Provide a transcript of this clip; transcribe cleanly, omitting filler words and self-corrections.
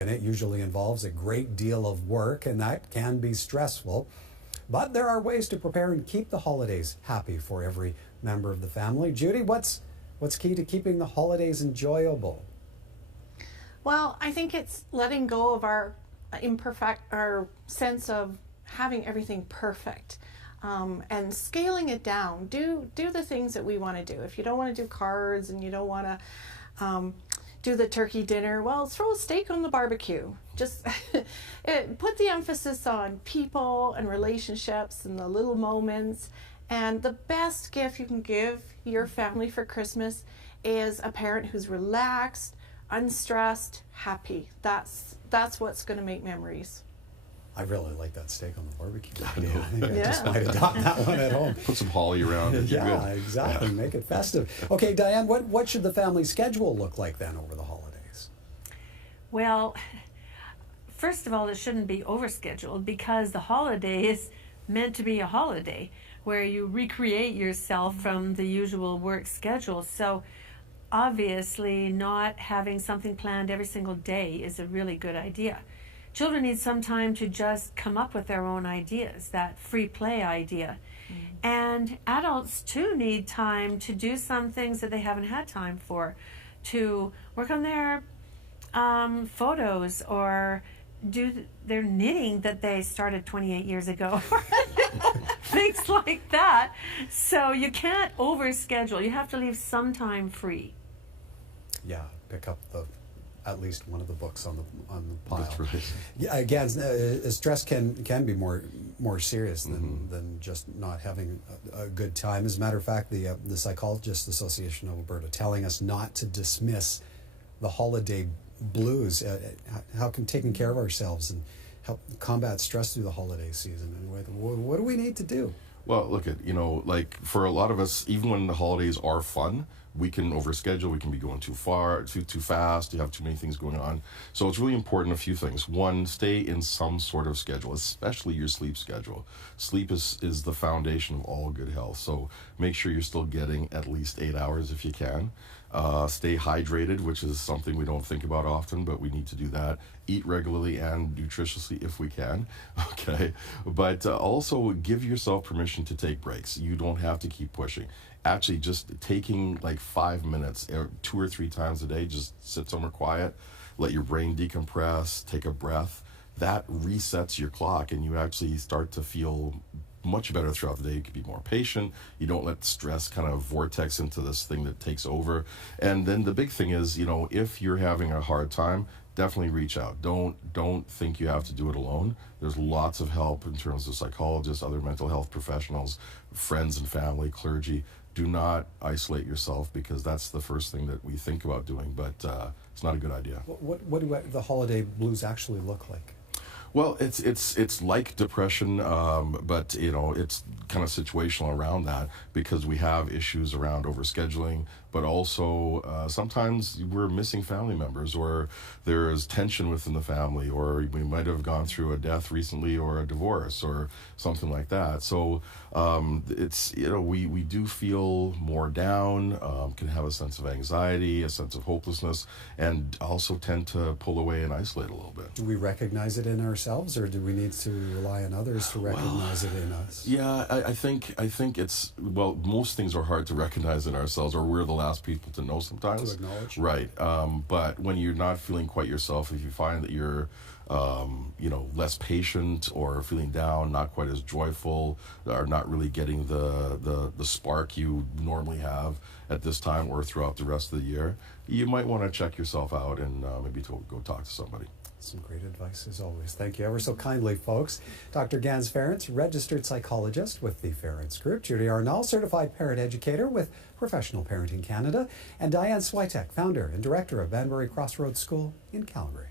And it usually involves a great deal of work, and that can be stressful. But there are ways to prepare and keep the holidays happy for every member of the family. Judy, what's key to keeping the holidays enjoyable? Well, I think it's letting go of our sense of having everything perfect, and scaling it down. Do the things that we want to do. If you don't want to do cards and you don't want to do the turkey dinner, well, throw a steak on the barbecue. Just put the emphasis on people and relationships and the little moments. And the best gift you can give your family for Christmas is a parent who's relaxed, unstressed, happy. That's what's going to make memories. I really like that steak on the barbecue. I know. I think I just might adopt that one at home. Put some holly around it. Yeah, exactly. Yeah. Make it festive. Okay, Diane, what should the family schedule look like then over the holidays? Well, first of all, it shouldn't be overscheduled, because the holiday is meant to be a holiday where you recreate yourself from the usual work schedule. So obviously not having something planned every single day is a really good idea. Children need some time to just come up with their own ideas, that free play idea. And adults too need time to do some things that they haven't had time for, to work on their photos or do their knitting that they started 28 years ago. Things like that. So you can't overschedule. You have to leave some time free. Yeah, pick up at least one of the books on the pile. That's right. Yeah, again, stress can be more serious than just not having a good time. As a matter of fact, the Psychologists Association of Alberta telling us not to dismiss the holiday blues. How can taking care of ourselves and help combat stress through the holiday season? And what do we need to do? Well, look at, like for a lot of us, even when the holidays are fun, we can overschedule, we can be going too far, too fast, you have too many things going on. So it's really important, a few things. One, stay in some sort of schedule, especially your sleep schedule. Sleep is the foundation of all good health. So make sure you're still getting at least 8 hours if you can. Stay hydrated, which is something we don't think about often, but we need to do that. Eat regularly and nutritiously if we can, okay? But also give yourself permission to take breaks. You don't have to keep pushing. Actually, just taking like 5 minutes, 2 or 3 times a day, just sit somewhere quiet, let your brain decompress, take a breath. That resets your clock and you actually start to feel much better throughout the day. You can be more patient. You don't let stress kind of vortex into this thing that takes over. And then the big thing is, if you're having a hard time, definitely reach out. Don't think you have to do it alone. There's lots of help in terms of psychologists, other mental health professionals, friends and family, clergy. Do not isolate yourself, because that's the first thing that we think about doing, but it's not a good idea. What do the holiday blues actually look like? Well, it's like depression, but it's kind of situational around that, because we have issues around overscheduling, but also sometimes we're missing family members, or there is tension within the family, or we might have gone through a death recently, or a divorce, or something like that. So it's we do feel more down, can have a sense of anxiety, a sense of hopelessness, and also tend to pull away and isolate a little bit. Do we recognize it in ourselves, or do we need to rely on others to recognize it in us? Yeah, I think it's, well, most things are hard to recognize in ourselves, or we're the last people to know sometimes. To acknowledge. Right. But when you're not feeling quite yourself, if you find that you're less patient, or feeling down, not quite as joyful, or not really getting the spark you normally have at this time or throughout the rest of the year, you might want to check yourself out and maybe go talk to somebody. Some great advice as always. Thank you ever so kindly, folks. Dr. Gans Ference, registered psychologist with the Ference Group, Judy Arnall, certified parent educator with Professional Parenting Canada, and Diane Switek, founder and director of Banbury Crossroads School in Calgary.